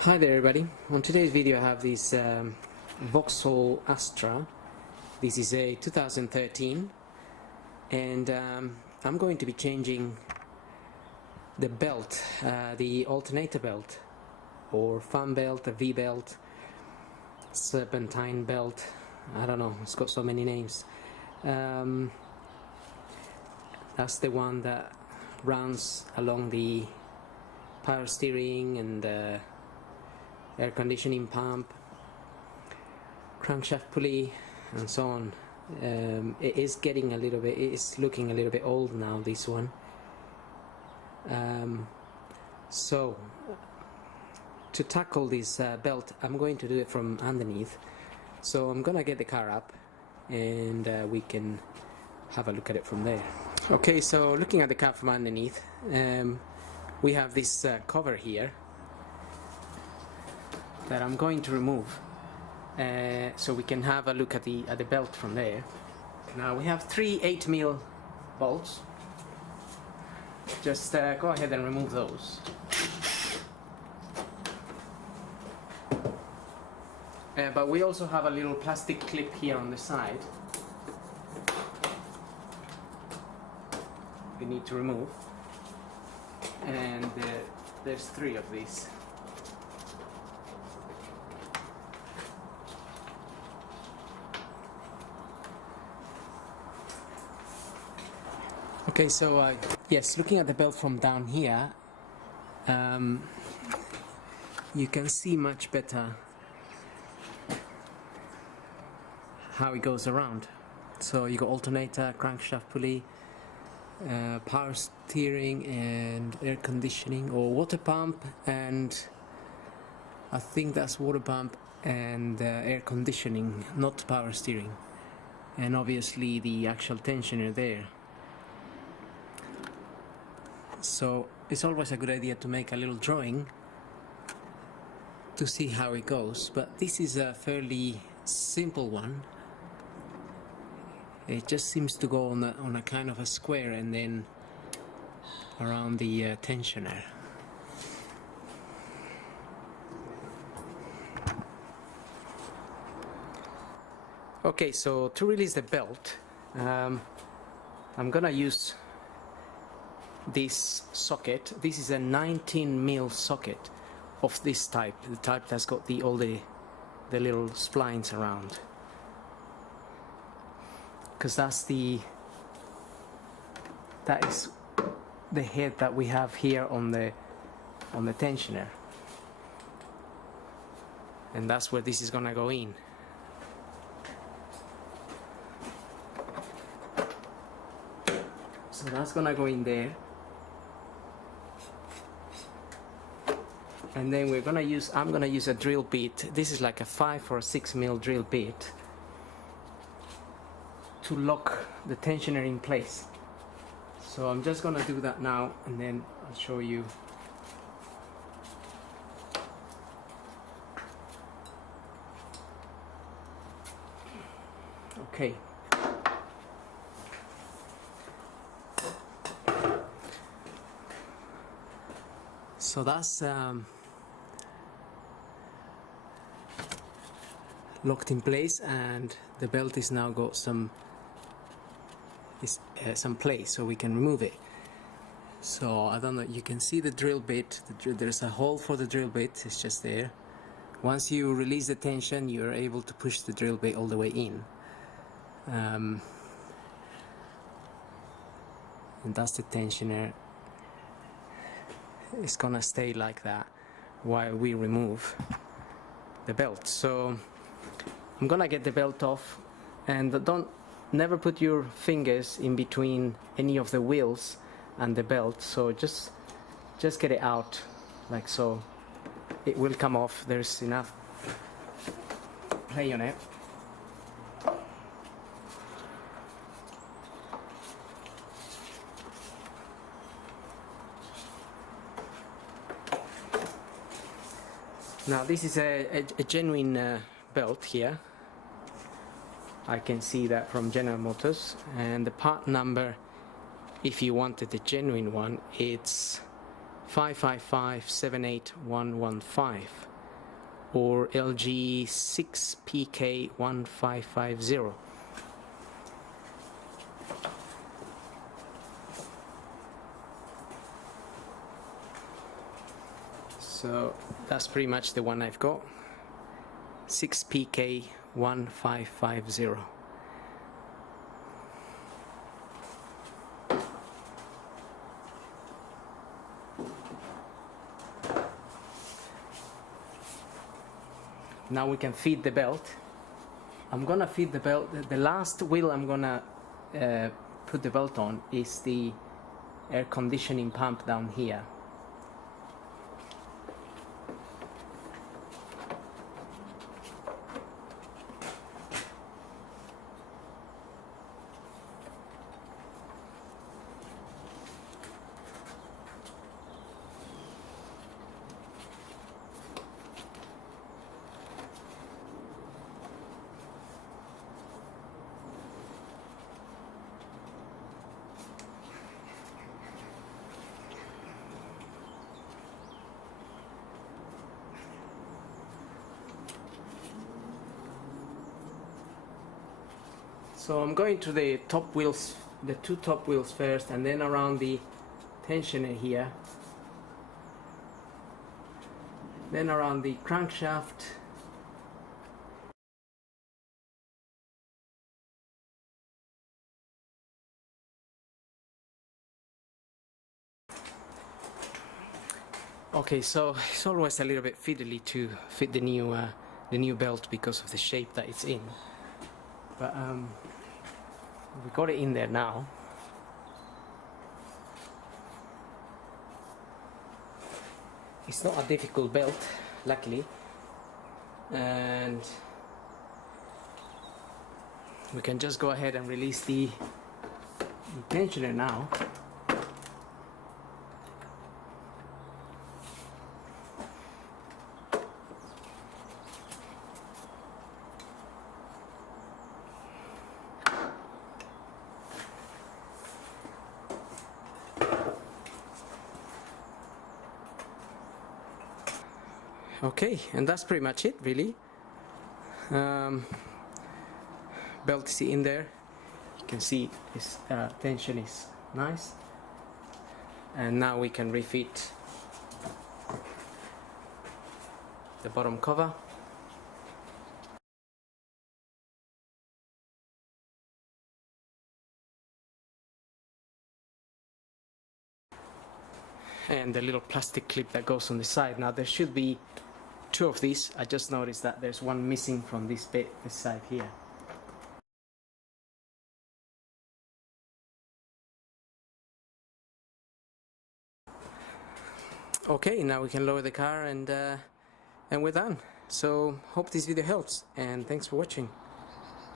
Hi there everybody. On today's video I have this Vauxhall Astra. This is a 2013 and I'm going to be changing the belt, the alternator belt or fan belt, a V-belt, serpentine belt, I don't know, it's got so many names. That's the one that runs along the power steering and air conditioning pump, crankshaft pulley, and so on. It is getting a little bit, it's looking a little bit old now, this one. So to tackle this belt, I'm going to do it from underneath. So I'm gonna get the car up and we can have a look at it from there. Okay, so looking at the car from underneath, we have this cover here that I'm going to remove, so we can have a look at the belt from there. Now we have three 8mm bolts. Just go ahead and remove those. But we also have a little plastic clip here on the side we need to remove, and there's three of these. Okay, so yes, looking at the belt from down here, you can see much better how it goes around. So you got alternator, crankshaft pulley, power steering and air conditioning, or water pump, and I think that's water pump and air conditioning, not power steering, and obviously the actual tensioner there. So it's always a good idea to make a little drawing to see how it goes, but this is a fairly simple one. It just seems to go on a kind of a square and then around the tensioner. Okay, so to release the belt, I'm gonna use this socket. This is a 19mm socket of this type, the type that's got all the little splines around, because that is the head that we have here on the tensioner, and that's where this is gonna go in. So that's gonna go in there. And then I'm gonna use a drill bit. This is like a 5 or 6mm drill bit to lock the tensioner in place. So I'm just gonna do that now, and then I'll show you. Okay. So that's locked in place, and the belt is now got some place, so we can remove it. So I don't know, you can see the drill bit. There's a hole for the drill bit, it's just there. Once you release the tension, you're able to push the drill bit all the way in, and that's the tensioner. It's gonna stay like that while we remove the belt. So I'm gonna get the belt off, and never put your fingers in between any of the wheels and the belt. So just get it out like so. It will come off. There's enough play on it. Now this is a genuine belt here. I can see that from General Motors, and the part number, if you wanted the genuine one, it's 555-78115 or LG6PK1550. So that's pretty much the one I've got, 6PK1550. Now we can feed the belt. I'm gonna feed the belt. The last wheel I'm gonna put the belt on is the air conditioning pump down here. So I'm going to the top wheels, the two top wheels first, and then around the tensioner here, then around the crankshaft, okay. So it's always a little bit fiddly to fit the new belt because of the shape that it's in, but we got it in there now. It's not a difficult belt, luckily, and we can just go ahead and release the tensioner now. Okay, and that's pretty much it, really. Belt is in there. You can see this tension is nice. And now we can refit the bottom cover. And the little plastic clip that goes on the side. Now there should be two of these. I just noticed that there's one missing from this bit, this side here. Okay, now we can lower the car and we're done. So hope this video helps, and thanks for watching.